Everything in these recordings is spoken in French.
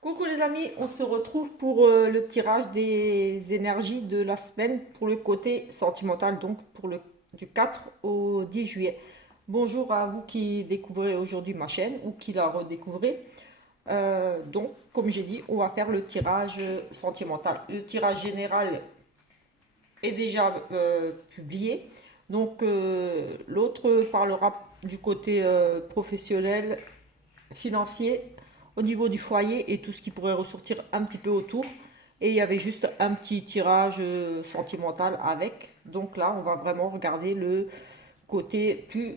Coucou les amis, on se retrouve pour le tirage des énergies de la semaine pour le côté sentimental, donc du 4 au 10 juillet. Bonjour à vous qui découvrez aujourd'hui ma chaîne ou qui la redécouvrez. Donc, comme j'ai dit, on va faire le tirage sentimental. Le tirage général est déjà publié. Donc, l'autre parlera du côté professionnel, financier, au niveau du foyer et tout ce qui pourrait ressortir un petit peu autour. Et il y avait juste un petit tirage sentimental avec. Donc là, on va vraiment regarder le côté plus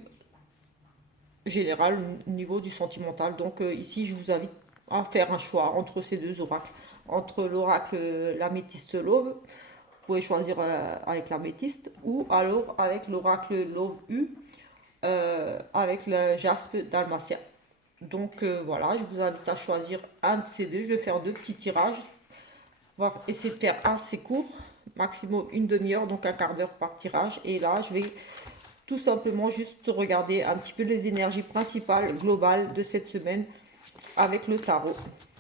général au niveau du sentimental. Donc ici, je vous invite à faire un choix entre ces deux oracles. Entre l'oracle l'améthyste Love, vous pouvez choisir avec l'améthyste, ou alors avec l'oracle Love U, avec le jaspe dalmatien. Donc voilà, je vous invite à choisir un de ces deux. Je vais faire deux petits tirages. On va essayer de faire assez court, maximum une demi-heure, donc un quart d'heure par tirage. Et là, je vais tout simplement juste regarder un petit peu les énergies principales, globales de cette semaine avec le tarot.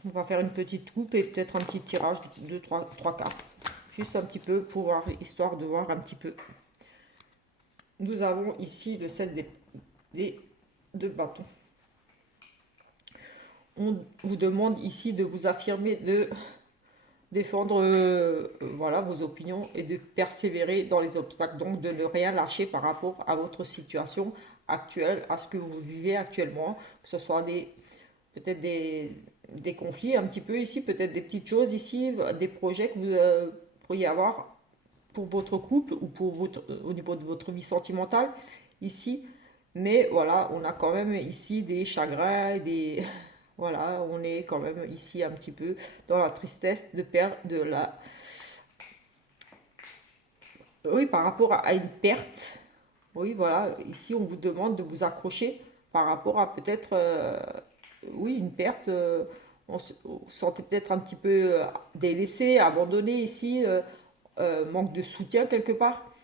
On va faire une petite coupe et peut-être un petit tirage de trois cartes. Juste un petit peu pour voir, histoire de voir un petit peu. Nous avons ici le 7 de bâtons. On vous demande ici de vous affirmer, de défendre voilà, vos opinions et de persévérer dans les obstacles. Donc de ne rien lâcher par rapport à votre situation actuelle, à ce que vous vivez actuellement, que ce soit peut-être des conflits un petit peu ici, peut-être des petites choses ici, des projets que vous pourriez avoir pour votre couple ou pour au niveau de votre vie sentimentale ici. Mais voilà, on a quand même ici des chagrins, des, voilà, on est quand même ici un petit peu dans la tristesse de perdre de la... Oui, par rapport à une perte. Oui, voilà, ici on vous demande de vous accrocher par rapport à peut-être, oui, une perte. On se sentait peut-être un petit peu délaissé, abandonné ici, manque de soutien quelque part,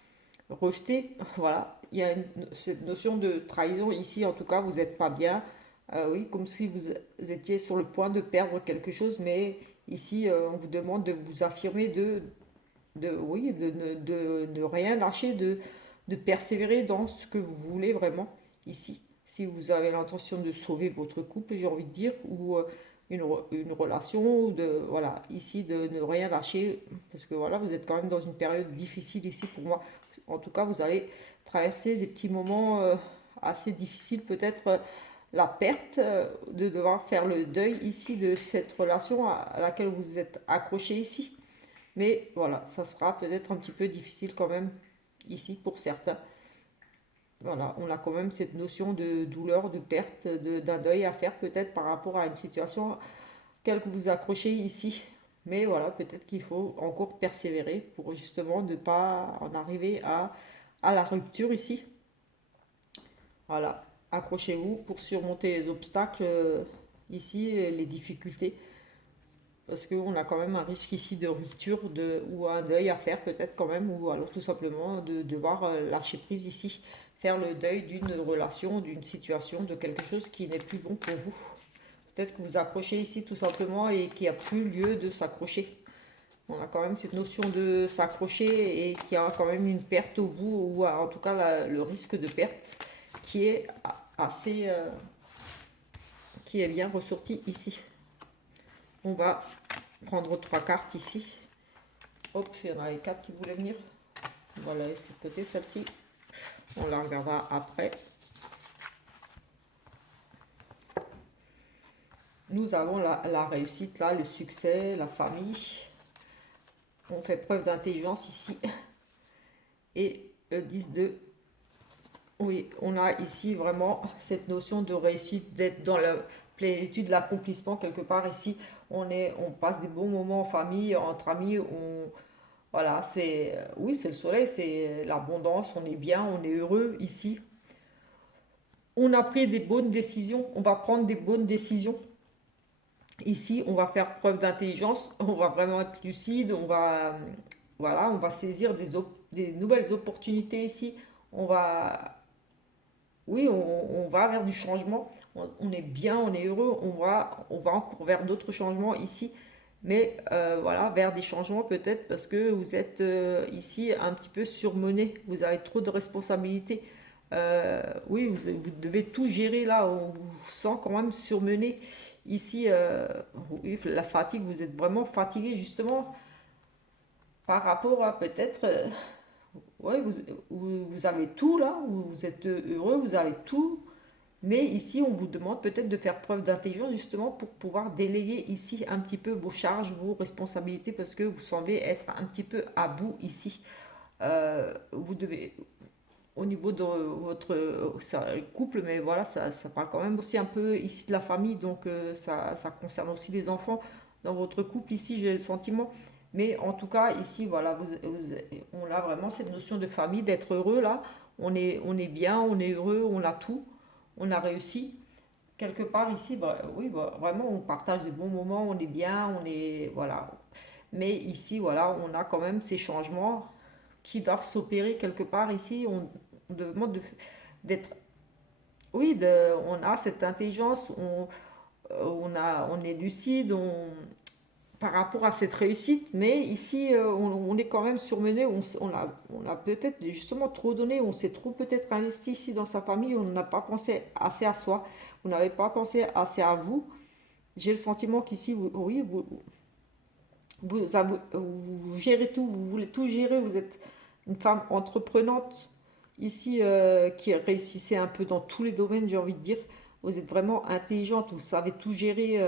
rejeté. Voilà, il y a cette notion de trahison ici, en tout cas, vous n'êtes pas bien. Oui, comme si vous étiez sur le point de perdre quelque chose, mais ici, on vous demande de vous affirmer, oui, de ne rien lâcher, de persévérer dans ce que vous voulez vraiment ici. Si vous avez l'intention de sauver votre couple, j'ai envie de dire, ou une relation, ou voilà, ici, de ne rien lâcher, parce que voilà, vous êtes quand même dans une période difficile ici pour moi. En tout cas, vous allez traverser des petits moments assez difficiles, peut-être la perte, de devoir faire le deuil ici de cette relation à laquelle vous êtes accroché ici. Mais voilà, ça sera peut-être un petit peu difficile quand même ici pour certains. Voilà, on a quand même cette notion de douleur, de perte, d'un deuil à faire peut-être par rapport à une situation telle que vous accrochez ici. Mais voilà, peut-être qu'il faut encore persévérer pour justement ne pas en arriver à la rupture ici. Voilà, accrochez-vous pour surmonter les obstacles ici, les difficultés. Parce qu'on a quand même un risque ici de rupture ou un deuil à faire peut-être quand même, ou alors tout simplement de devoir lâcher prise ici, faire le deuil d'une relation, d'une situation, de quelque chose qui n'est plus bon pour vous. Peut-être que vous accrochez ici tout simplement et qu'il n'y a plus lieu de s'accrocher. On a quand même cette notion de s'accrocher et qu'il y a quand même une perte au bout, ou en tout cas le risque de perte qui est assez, qui est bien ressorti ici. On va prendre trois cartes ici. Hop, il y en avait quatre qui voulaient venir. On va la laisser de côté, celle-ci. On la regardera après. Nous avons la réussite là, le succès, la famille. On fait preuve d'intelligence ici. Et le 10 de... Oui, on a ici vraiment cette notion de réussite, d'être dans la plénitude, l'accomplissement quelque part ici. On passe des bons moments en famille, entre amis. Voilà, oui, c'est le soleil, c'est l'abondance. On est bien, on est heureux ici. On a pris des bonnes décisions, on va prendre des bonnes décisions. Ici, on va faire preuve d'intelligence, on va vraiment être lucide, voilà, on va saisir des nouvelles opportunités ici. On va, oui, on va vers du changement. on est bien, on est heureux, on va encore vers d'autres changements ici. Mais voilà, vers des changements peut-être parce que vous êtes ici un petit peu surmené, vous avez trop de responsabilités. Oui, vous devez tout gérer là, on vous sent quand même surmené. Ici, oui, la fatigue, vous êtes vraiment fatigué justement par rapport à peut-être, ouais, vous avez tout là, vous êtes heureux, vous avez tout, mais ici, on vous demande peut-être de faire preuve d'intelligence justement pour pouvoir déléguer ici un petit peu vos charges, vos responsabilités, parce que vous semblez être un petit peu à bout ici. Vous devez, au niveau de votre couple, mais voilà, ça parle quand même aussi un peu ici de la famille, donc ça concerne aussi les enfants. Dans votre couple ici, j'ai le sentiment. Mais en tout cas, ici, voilà, on a vraiment cette notion de famille, d'être heureux là. On est bien, on est heureux, on a tout, on a réussi. Quelque part ici, bah, oui, bah, vraiment, on partage des bons moments, on est bien, on est, voilà. Mais ici, voilà, on a quand même ces changements qui doivent s'opérer quelque part ici. On demande d'être, oui, on a cette intelligence, on est lucide, par rapport à cette réussite, mais ici, on est quand même surmené, on a peut-être justement trop donné, on s'est trop peut-être investi ici dans sa famille, on n'a pas pensé assez à soi, vous n'avez pas pensé assez à vous. J'ai le sentiment qu'ici, oui, vous gérez tout, vous voulez tout gérer, vous êtes une femme entreprenante ici qui réussissait un peu dans tous les domaines, j'ai envie de dire. Vous êtes vraiment intelligente, vous savez tout gérer,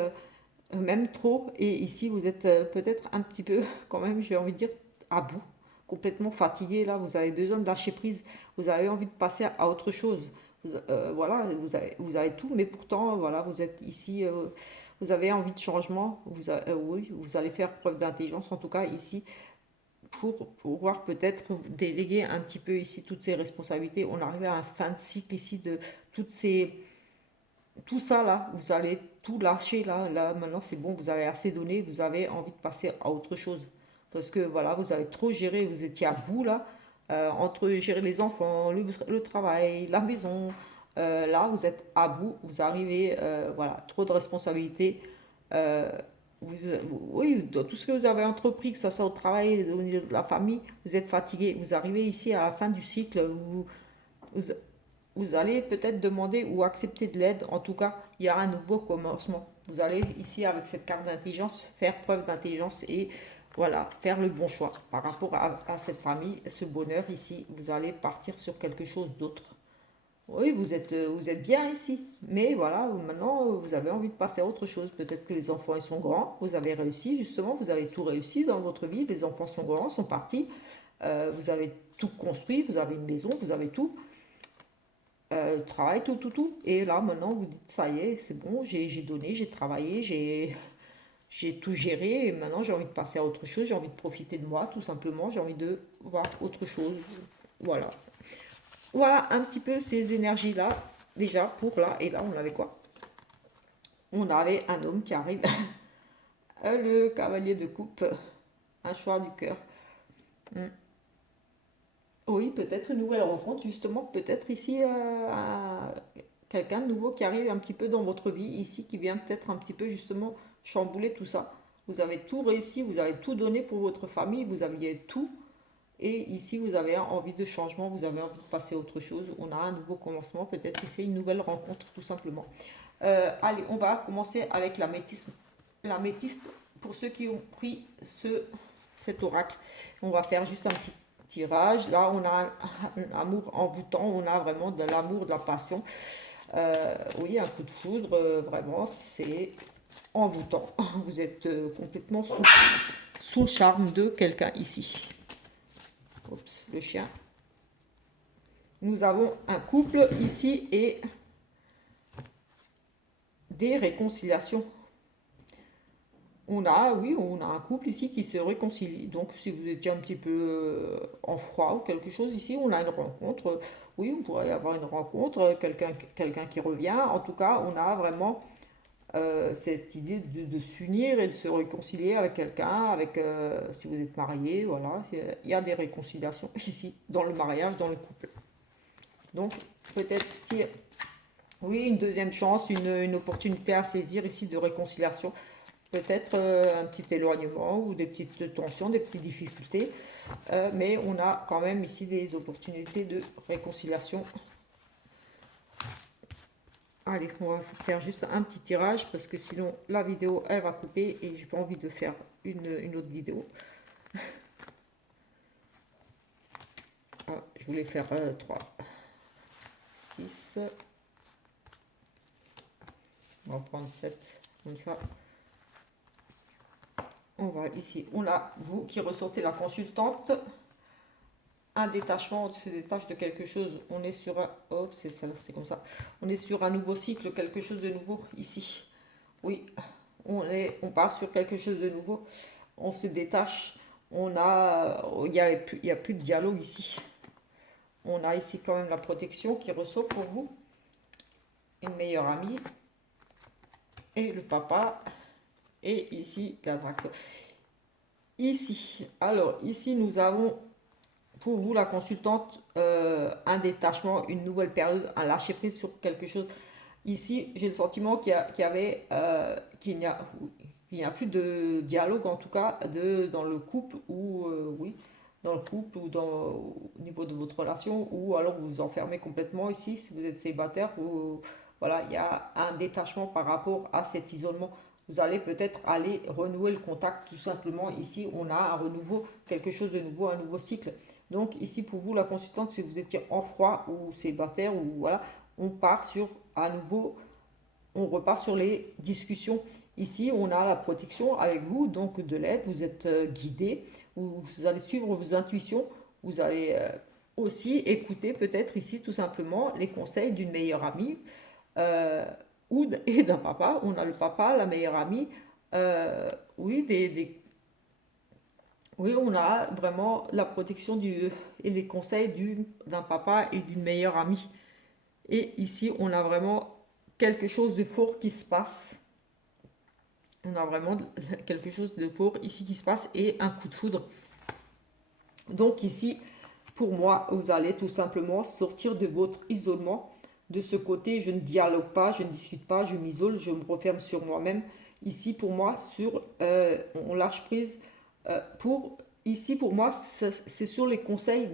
même trop. Et ici, vous êtes peut-être un petit peu, quand même, j'ai envie de dire, à bout, complètement fatigué. Là, vous avez besoin de lâcher prise, vous avez envie de passer à autre chose. Voilà, vous avez tout, mais pourtant, voilà, vous êtes ici. Vous avez envie de changement, oui, vous allez faire preuve d'intelligence, en tout cas ici, pour pouvoir peut-être déléguer un petit peu ici toutes ces responsabilités. On arrive à un fin de cycle ici de toutes ces, tout ça là, vous allez tout lâcher là, là maintenant c'est bon, vous avez assez donné, vous avez envie de passer à autre chose. Parce que voilà, vous avez trop géré, vous étiez à bout là, entre gérer les enfants, le travail, la maison. Là, vous êtes à bout, vous arrivez, voilà, trop de responsabilités. Euh, oui, dans tout ce que vous avez entrepris, que ce soit au travail, au niveau de la famille, vous êtes fatigué. Vous arrivez ici à la fin du cycle, vous, vous allez peut-être demander ou accepter de l'aide. En tout cas, il y a un nouveau commencement. Vous allez ici, avec cette carte d'intelligence, faire preuve d'intelligence et voilà, faire le bon choix par rapport à cette famille, ce bonheur ici. Vous allez partir sur quelque chose d'autre. Oui, vous êtes bien ici, mais voilà, maintenant vous avez envie de passer à autre chose. Peut-être que les enfants ils sont grands, vous avez réussi justement, vous avez tout réussi dans votre vie. Les enfants sont grands, sont partis, vous avez tout construit, vous avez une maison, vous avez tout. Travail, tout. Et là, maintenant, vous dites, ça y est, c'est bon, j'ai donné, j'ai travaillé, j'ai tout géré. Et maintenant, j'ai envie de passer à autre chose, j'ai envie de profiter de moi, tout simplement. J'ai envie de voir autre chose. Voilà. Voilà un petit peu ces énergies-là, déjà, pour là. Et là, on avait quoi? On avait un homme qui arrive, le cavalier de coupe, un choix du cœur. Hmm. Oui, peut-être une nouvelle rencontre, justement, peut-être ici, quelqu'un de nouveau qui arrive un petit peu dans votre vie, ici, qui vient peut-être un petit peu, justement, chambouler tout ça. Vous avez tout réussi, vous avez tout donné pour votre famille, vous aviez tout. Et ici, vous avez envie de changement, vous avez envie de passer à autre chose. On a un nouveau commencement, peut-être que c'est une nouvelle rencontre, tout simplement. Allez, on va commencer avec la métiste. La métiste, pour ceux qui ont pris cet oracle, on va faire juste un petit tirage. Là, on a un amour envoûtant, on a vraiment de l'amour, de la passion. Oui, un coup de foudre, vraiment, c'est envoûtant. Vous êtes complètement sous le charme de quelqu'un ici. Oups, le chien. Nous avons un couple ici et des réconciliations. Oui, on a un couple ici qui se réconcilie. Donc, si vous étiez un petit peu en froid ou quelque chose ici, on a une rencontre. Oui, on pourrait y avoir une rencontre, quelqu'un qui revient. En tout cas, on a vraiment cette idée de s'unir et de se réconcilier avec quelqu'un, si vous êtes marié, voilà. Il y a des réconciliations ici, dans le mariage, dans le couple. Donc, peut-être si Oui, une deuxième chance, une opportunité à saisir ici de réconciliation. Peut-être un petit éloignement ou des petites tensions, des petites difficultés. Mais on a quand même ici des opportunités de réconciliation. Allez, on va faire juste un petit tirage parce que sinon la vidéo elle va couper et j'ai pas envie de faire une autre vidéo. Ah, je voulais faire 3, 6, on va prendre 7 comme ça. On va ici, on a vous qui ressortez la consultante. Un détachement, on se détache de quelque chose, on est sur un, hop, c'est ça, c'est comme ça, on est sur un nouveau cycle, quelque chose de nouveau ici. Oui, on part sur quelque chose de nouveau, on se détache, il y a plus de dialogue ici. On a ici quand même la protection qui ressort pour vous, une meilleure amie et le papa, et ici l'attraction. Ici, alors ici nous avons pour vous, la consultante, un détachement, une nouvelle période, un lâcher prise sur quelque chose. Ici, j'ai le sentiment qu'il n'y a plus de dialogue, en tout cas, dans le couple ou oui, dans le couple ou au niveau de votre relation, ou alors vous vous enfermez complètement ici, si vous êtes célibataire, ou voilà, il y a un détachement par rapport à cet isolement. Vous allez peut-être aller renouer le contact tout simplement. Ici, on a un renouveau, quelque chose de nouveau, un nouveau cycle. Donc ici, pour vous, la consultante, si vous étiez en froid ou célibataire, ou voilà, on part sur à nouveau, on repart sur les discussions. Ici, on a la protection avec vous, donc de l'aide, vous êtes guidé, vous allez suivre vos intuitions, vous allez aussi écouter peut-être ici tout simplement les conseils d'une meilleure amie euh, et d'un papa. On a le papa, la meilleure amie, oui, oui, on a vraiment la protection et les conseils d'un papa et d'une meilleure amie. Et ici, on a vraiment quelque chose de fort qui se passe. On a vraiment quelque chose de fort ici qui se passe et un coup de foudre. Donc ici, pour moi, vous allez tout simplement sortir de votre isolement. De ce côté, je ne dialogue pas, je ne discute pas, je m'isole, je me referme sur moi-même. Ici, pour moi, on lâche prise. Ici, pour moi, c'est sur les conseils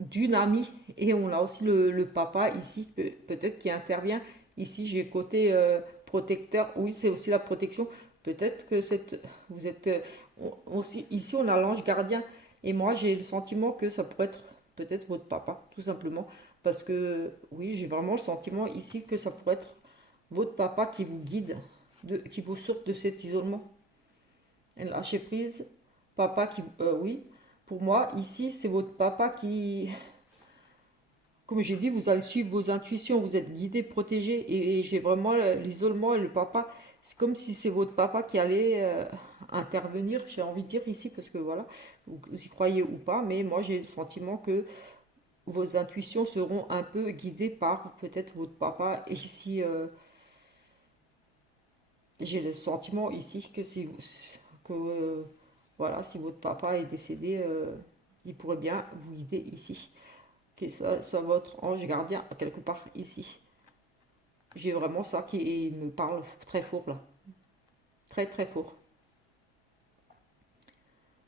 d'une amie. Et on a aussi le papa ici, peut-être qui intervient. Ici, j'ai le côté protecteur. Oui, c'est aussi la protection. Peut-être que vous êtes aussi. Ici, on a l'ange gardien. Et moi, j'ai le sentiment que ça pourrait être peut-être votre papa, tout simplement. Parce que, oui, j'ai vraiment le sentiment ici que ça pourrait être votre papa qui vous guide, qui vous sort de cet isolement. Et lâcher prise, papa qui. Oui, pour moi, ici, c'est votre papa qui, comme j'ai dit, vous allez suivre vos intuitions, vous êtes guidé, protégé, et j'ai vraiment l'isolement et le papa. C'est comme si c'est votre papa qui allait intervenir, j'ai envie de dire ici, parce que voilà, vous y croyez ou pas, mais moi j'ai le sentiment que vos intuitions seront un peu guidées par peut-être votre papa. Et ici, j'ai le sentiment ici que voilà, si votre papa est décédé, il pourrait bien vous guider ici. Que ça soit votre ange gardien quelque part ici. J'ai vraiment ça qui me parle très fort là. Très très fort.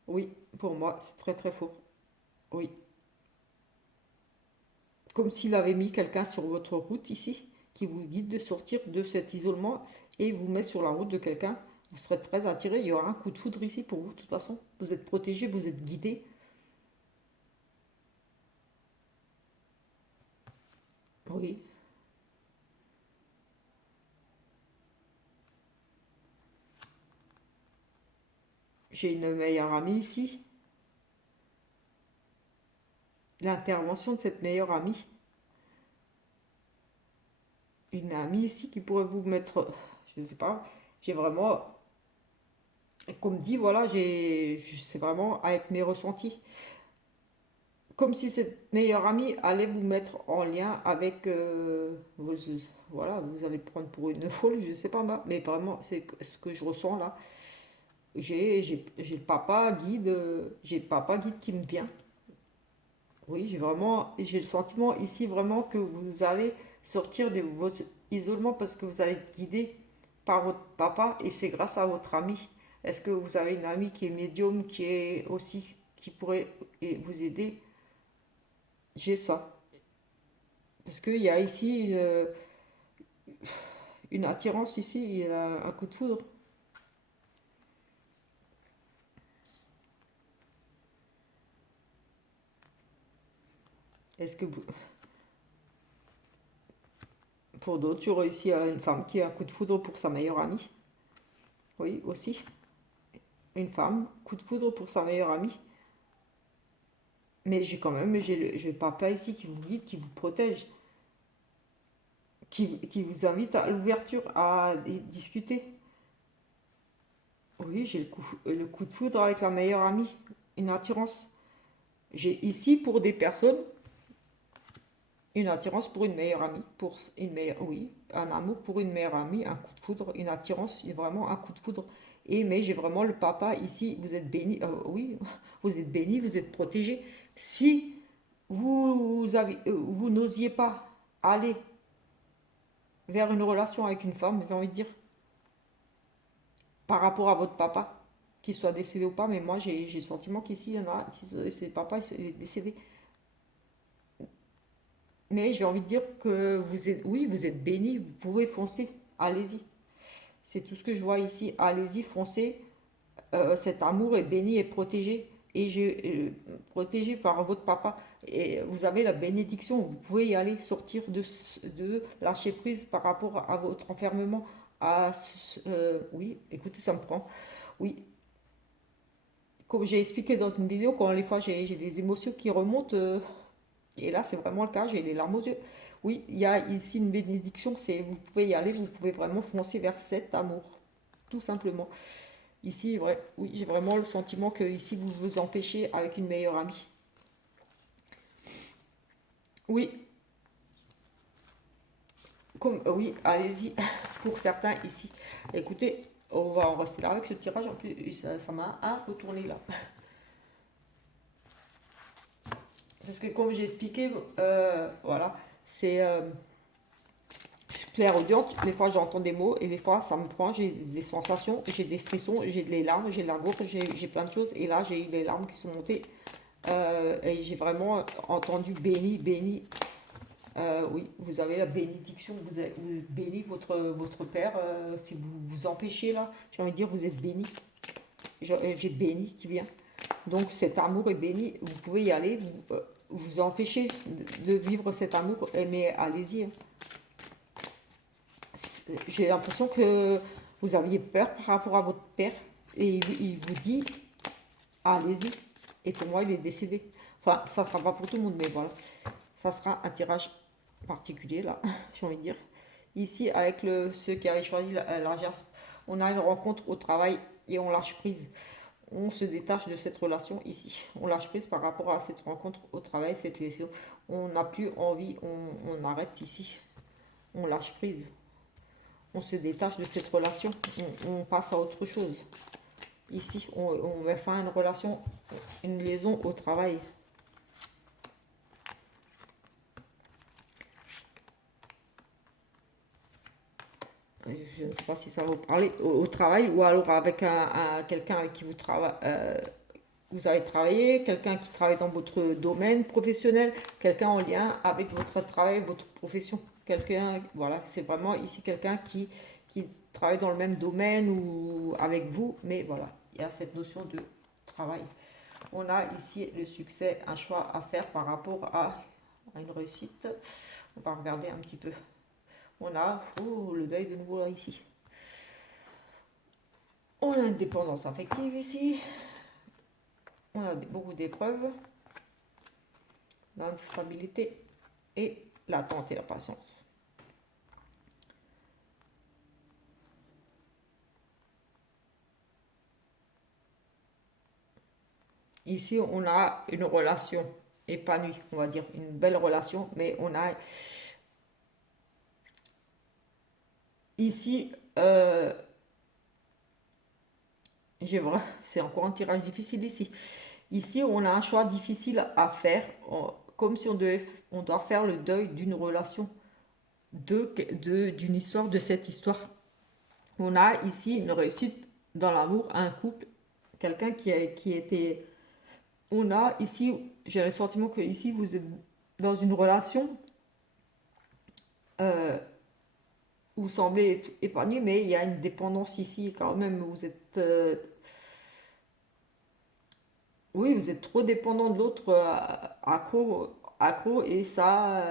Oui, pour moi, c'est très très fort. Oui. Comme s'il avait mis quelqu'un sur votre route ici, qui vous guide de sortir de cet isolement et vous met sur la route de quelqu'un. Vous serez très attiré. Il y aura un coup de foudre ici pour vous, de toute façon. Vous êtes protégé, vous êtes guidé. Oui. J'ai une meilleure amie ici. L'intervention de cette meilleure amie. Une amie ici qui pourrait vous mettre. Je ne sais pas. J'ai vraiment. Comme dit, voilà, c'est vraiment avec mes ressentis. Comme si cette meilleure amie allait vous mettre en lien avec voilà, vous allez prendre pour une folle, je sais pas, mais vraiment, c'est ce que je ressens là. J'ai le papa guide qui me vient. Oui, j'ai le sentiment ici vraiment que vous allez sortir de vos isolements parce que vous allez être guidé par votre papa et c'est grâce à votre ami. Est-ce que vous avez une amie qui est médium, qui est aussi, qui pourrait vous aider? J'ai ça. Parce qu'il y a ici une attirance ici, il y a un coup de foudre. Est-ce que pour d'autres, tu aurais ici une femme qui a un coup de foudre pour sa meilleure amie? Oui, aussi. Une femme, coup de foudre pour sa meilleure amie. Mais j'ai quand même, j'ai le papa ici qui vous guide, qui vous protège, qui vous invite à l'ouverture, à discuter. Oui, j'ai le coup de foudre avec la meilleure amie, une attirance. J'ai ici pour des personnes une attirance pour une meilleure amie, pour une meilleure, oui, un amour pour une meilleure amie, un coup de foudre, une attirance, vraiment un coup de foudre. Et mais j'ai vraiment le papa ici, vous êtes béni, oui, vous êtes béni, vous êtes protégé. Si vous n'osiez pas aller vers une relation avec une femme, j'ai envie de dire, par rapport à votre papa, qu'il soit décédé ou pas, mais moi j'ai le sentiment qu'ici, il y en a, c'est papa, il est décédé. Mais j'ai envie de dire que vous êtes, oui, vous êtes béni, vous pouvez foncer, allez-y. C'est tout ce que je vois ici, allez-y, foncez. Cet amour est béni et protégé, et protégé par votre papa. Et vous avez la bénédiction, vous pouvez y aller, sortir de lâcher prise par rapport à votre enfermement. Oui, écoutez, ça me prend. Oui, comme j'ai expliqué dans une vidéo, quand les fois j'ai des émotions qui remontent, et là c'est vraiment le cas, j'ai les larmes aux yeux. Oui, il y a ici une bénédiction, c'est vous pouvez y aller, vous pouvez vraiment foncer vers cet amour, tout simplement. Ici, ouais, oui, j'ai vraiment le sentiment que ici vous vous empêchez avec une meilleure amie. Oui, comme oui, allez-y pour certains ici. Écoutez, on va en rester là avec ce tirage. En plus, ça m'a un peu tourné là. Parce que comme j'ai expliqué, voilà, c'est je suis clairaudiente. Les fois j'entends des mots et les fois ça me prend, j'ai des sensations, j'ai des frissons, j'ai des larmes, j'ai de la gorge, j'ai plein de choses. Et là j'ai eu des larmes qui sont montées. Et j'ai vraiment entendu béni, béni. Oui, vous avez la bénédiction, vous béni votre Père. Si vous vous empêchez là, j'ai envie de dire, vous êtes béni. J'ai béni qui vient. Donc cet amour est béni, vous pouvez y aller, vous empêchez de vivre cet amour, mais allez-y, hein. J'ai l'impression que vous aviez peur par rapport à votre père et il vous dit allez-y. Et pour moi, il est décédé. Enfin, ça ne sera pas pour tout le monde, mais voilà. Ça sera un tirage particulier, là, j'ai envie de dire. Ici, avec ceux qui avaient choisi la GERS, on a une rencontre au travail et on lâche prise. On se détache de cette relation ici. On lâche prise par rapport à cette rencontre au travail, cette lésion. On n'a plus envie, on arrête ici. On lâche prise. On se détache de cette relation. On passe à autre chose. Ici, on met fin à une relation, une liaison au travail. Je ne sais pas si ça va vous parler au travail ou alors avec quelqu'un avec qui vous avez travaillé, quelqu'un qui travaille dans votre domaine professionnel, quelqu'un en lien avec votre travail, votre profession. Quelqu'un, voilà, c'est vraiment ici quelqu'un qui travaille dans le même domaine ou avec vous, mais voilà, il y a cette notion de travail. On a ici le succès, un choix à faire par rapport à une réussite. On va regarder un petit peu. On a le deuil de nouveau là ici. On a une dépendance affective ici. On a beaucoup d'épreuves, l'instabilité et l'attente et la patience. Ici, on a une relation épanouie, on va dire, une belle relation, mais on a ici, c'est encore un tirage difficile ici. Ici, on a un choix difficile à faire, comme si on doit faire le deuil d'une relation. d'une histoire, de cette histoire. On a ici une réussite dans l'amour, un couple, quelqu'un qui était... On a ici, j'ai le sentiment que ici vous êtes dans une relation, euh, vous semblez être épanoui, mais il y a une dépendance ici quand même. Vous êtes, oui, vous êtes trop dépendant de l'autre, accro, et ça,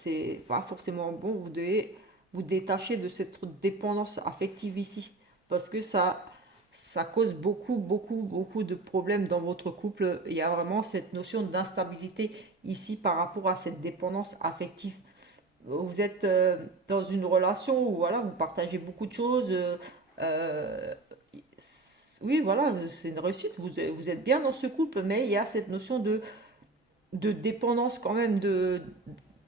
c'est pas forcément bon. Vous devez vous détacher de cette dépendance affective ici, parce que ça cause beaucoup de problèmes dans votre couple. Il y a vraiment cette notion d'instabilité ici par rapport à cette dépendance affective. Vous êtes dans une relation où voilà, vous partagez beaucoup de choses. Euh, oui, voilà, c'est une réussite. Vous êtes bien dans ce couple, mais il y a cette notion de dépendance quand même, de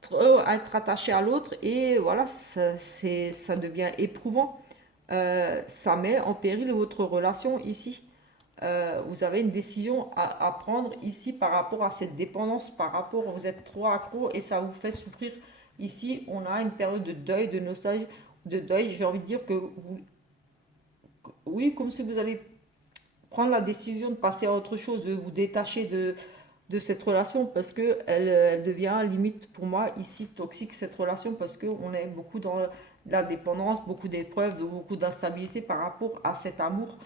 trop être attaché à l'autre, et voilà, ça devient éprouvant. Ça met en péril votre relation ici. Vous avez une décision à prendre ici par rapport à cette dépendance, par rapport, vous êtes trop accro et ça vous fait souffrir. Ici, on a une période de deuil, de nostalgie, de deuil. J'ai envie de dire que vous, oui, comme si vous allez prendre la décision de passer à autre chose, de vous détacher de cette relation parce que elle devient limite pour moi ici toxique cette relation parce qu'on est beaucoup dans la dépendance, beaucoup d'épreuves, beaucoup d'instabilité par rapport à cet amour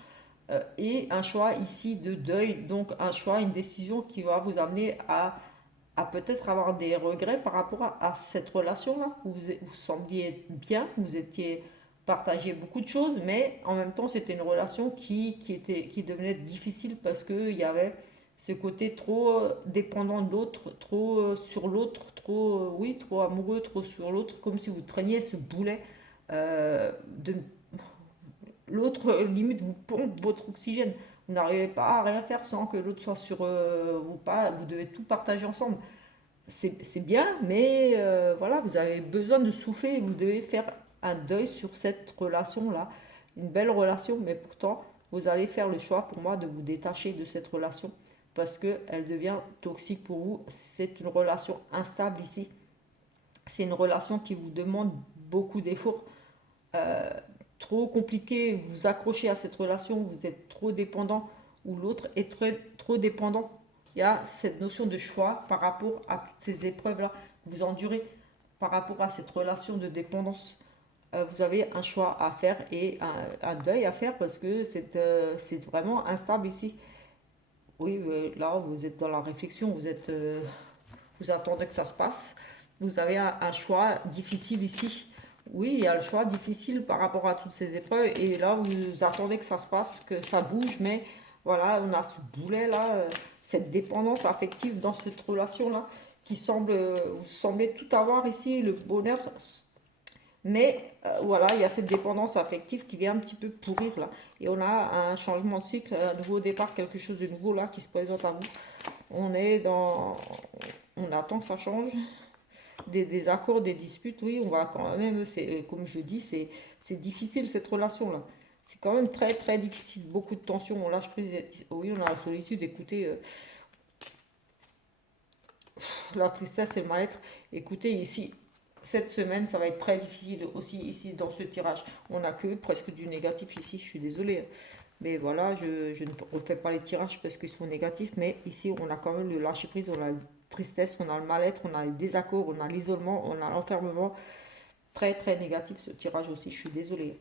et un choix ici de deuil, donc un choix, une décision qui va vous amener à peut-être avoir des regrets par rapport à cette relation-là. Vous sembliez bien, vous étiez partagé beaucoup de choses, mais en même temps c'était une relation qui devenait difficile parce qu'il y avait ce côté trop dépendant de l'autre, trop sur l'autre, trop, oui, trop amoureux, trop sur l'autre, comme si vous traîniez ce boulet de l'autre, limite, vous pompe votre oxygène. Vous n'arrivez pas à rien faire sans que l'autre soit sur vous. Pas, vous devez tout partager ensemble. C'est bien, mais voilà, vous avez besoin de souffler et vous devez faire un deuil sur cette relation-là. Une belle relation, mais pourtant, vous allez faire le choix pour moi de vous détacher de cette relation parce qu'elle devient toxique pour vous. C'est une relation instable ici. C'est une relation qui vous demande beaucoup d'efforts. euh, Trop compliqué, vous accrochez à cette relation, vous êtes trop dépendant ou l'autre est trop dépendant. Il y a cette notion de choix par rapport à toutes ces épreuves-là que vous endurez, par rapport à cette relation de dépendance. Vous avez un choix à faire et un deuil à faire parce que c'est vraiment instable ici. Oui, là, vous êtes dans la réflexion, vous attendez que ça se passe. Vous avez un choix difficile ici. Oui, il y a le choix difficile par rapport à toutes ces épreuves. Et là, vous attendez que ça se passe, que ça bouge. Mais voilà, on a ce boulet là, cette dépendance affective dans cette relation-là, qui semble, vous semblez tout avoir ici, le bonheur. Mais voilà, il y a cette dépendance affective qui vient un petit peu pourrir là. Et on a un changement de cycle, un nouveau départ, quelque chose de nouveau là qui se présente à vous. On est dans... On attend que ça change. Des accords, des disputes, oui, on va quand même, comme je dis, c'est difficile cette relation-là. C'est quand même très difficile, beaucoup de tensions, on lâche prise, oui, on a la solitude, écoutez, la tristesse et le mal-être. Écoutez, ici, cette semaine, ça va être très difficile aussi ici dans ce tirage. On n'a que presque du négatif ici, je suis désolée. Mais voilà, je ne refais pas les tirages parce qu'ils sont négatifs, mais ici, on a quand même le lâcher-prise, on a la tristesse, on a le mal-être, on a les désaccords, on a l'isolement, on a l'enfermement. Très négatif ce tirage aussi, je suis désolée.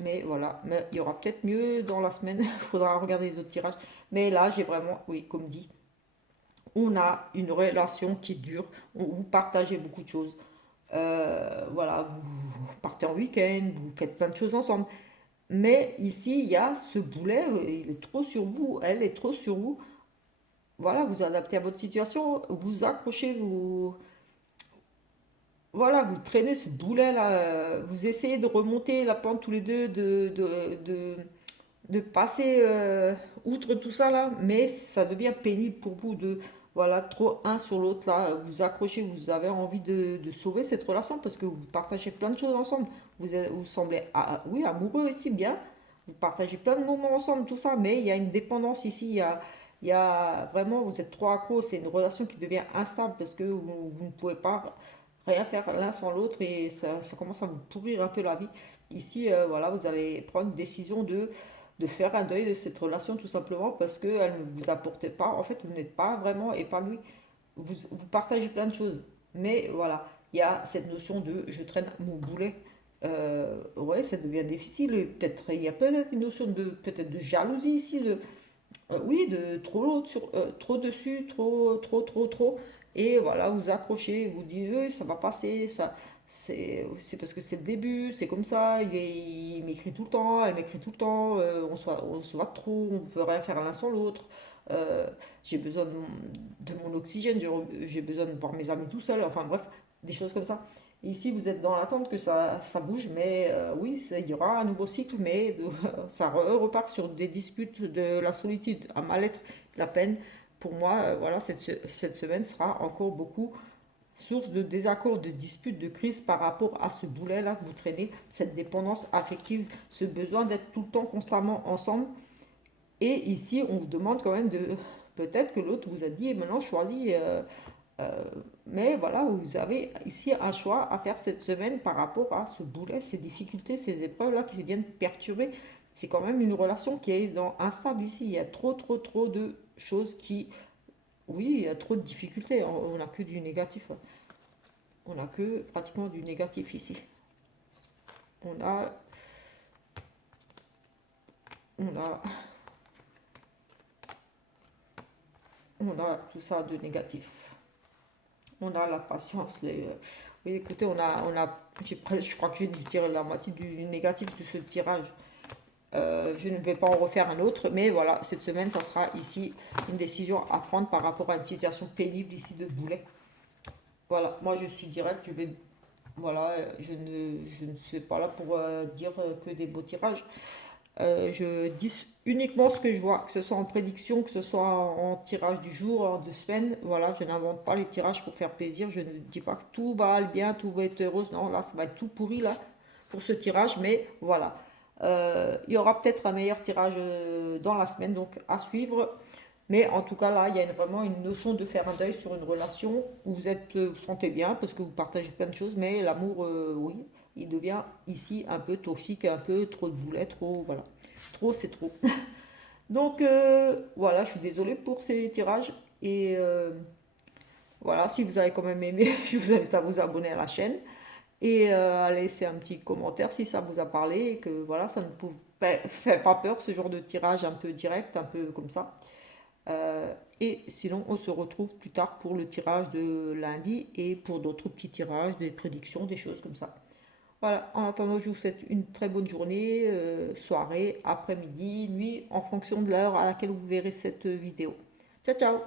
Mais voilà, mais il y aura peut-être mieux dans la semaine, il faudra regarder les autres tirages. Mais là, j'ai vraiment, oui, comme dit, on a une relation qui dure, vous partagez beaucoup de choses. Voilà, vous partez en week-end, vous faites plein de choses ensemble. Mais ici, il y a ce boulet, il est trop sur vous, elle est trop sur vous. Voilà, vous adaptez à votre situation, vous accrochez, voilà, vous traînez ce boulet là, vous essayez de remonter la pente tous les deux, de passer outre tout ça là, mais ça devient pénible pour vous de, voilà, trop un sur l'autre là, vous accrochez, vous avez envie de sauver cette relation parce que vous partagez plein de choses ensemble, vous semblez, oui, amoureux aussi bien, vous partagez plein de moments ensemble, tout ça, mais il y a une dépendance ici, il y a vraiment, vous êtes trop accro, c'est une relation qui devient instable parce que vous ne pouvez pas rien faire l'un sans l'autre et ça commence à vous pourrir un peu la vie. Ici, voilà, vous allez prendre une décision de faire un deuil de cette relation tout simplement parce qu'elle ne vous apportait pas. En fait, vous n'êtes pas vraiment épanoui. Vous partagez plein de choses. Mais voilà, il y a cette notion de je traîne mon boulet. Ouais, ça devient difficile. Et peut-être il y a peut-être une notion de peut-être de jalousie ici, oui, de trop sur, trop dessus, trop. Et voilà, vous accrochez, vous dites, oui, ça va passer, ça, c'est parce que c'est le début, c'est comme ça, il m'écrit tout le temps, elle m'écrit tout le temps, on se voit trop, on ne peut rien faire l'un sans l'autre. Euh, j'ai besoin de mon oxygène, j'ai besoin de voir mes amis tout seul, enfin bref, des choses comme ça. Ici, vous êtes dans l'attente que ça bouge, mais oui, il y aura un nouveau cycle, mais ça repart sur des disputes de la solitude, un mal-être, de la peine. Pour moi, voilà, cette semaine sera encore beaucoup source de désaccords, de disputes, de crises par rapport à ce boulet-là que vous traînez, cette dépendance affective, ce besoin d'être tout le temps constamment ensemble. Et ici, on vous demande quand même de... Peut-être que l'autre vous a dit, et maintenant choisis euh, mais voilà, vous avez ici un choix à faire cette semaine par rapport à ce boulet, ces difficultés, ces épreuves-là qui viennent perturber. C'est quand même une relation qui est instable ici. Il y a trop de choses qui... Oui, il y a trop de difficultés. On n'a que du négatif. On n'a que pratiquement du négatif ici. On a, on a, on a tout ça de négatif. On a la patience. Oui, écoutez, je crois que j'ai dû tirer la moitié du négatif de ce tirage. Je ne vais pas en refaire un autre, mais voilà, cette semaine, ça sera ici une décision à prendre par rapport à une situation pénible ici de boulet. Voilà, moi je suis direct, voilà, je ne suis pas là pour dire que des beaux tirages. Je dis uniquement ce que je vois, que ce soit en prédiction, que ce soit en tirage du jour, en 2 semaines. Voilà, je n'invente pas les tirages pour faire plaisir. Je ne dis pas que tout va aller bien, tout va être heureuse. Non, là, ça va être tout pourri là pour ce tirage, mais voilà. Il y aura peut-être un meilleur tirage dans la semaine, donc à suivre. Mais en tout cas, là, il y a vraiment une notion de faire un deuil sur une relation où vous sentez bien parce que vous partagez plein de choses, mais l'amour, oui, il devient ici un peu toxique, un peu trop de boulettes, trop, voilà. Trop, c'est trop. Donc, voilà, je suis désolée pour ces tirages. Et voilà, si vous avez quand même aimé, je vous invite à vous abonner à la chaîne et à laisser un petit commentaire si ça vous a parlé et que voilà, ça ne vous fait pas peur ce genre de tirage un peu direct, un peu comme ça. Et sinon, on se retrouve plus tard pour le tirage de lundi et pour d'autres petits tirages, des prédictions, des choses comme ça. Voilà, en attendant, je vous souhaite une très bonne journée, soirée, après-midi, nuit, en fonction de l'heure à laquelle vous verrez cette vidéo. Ciao, ciao!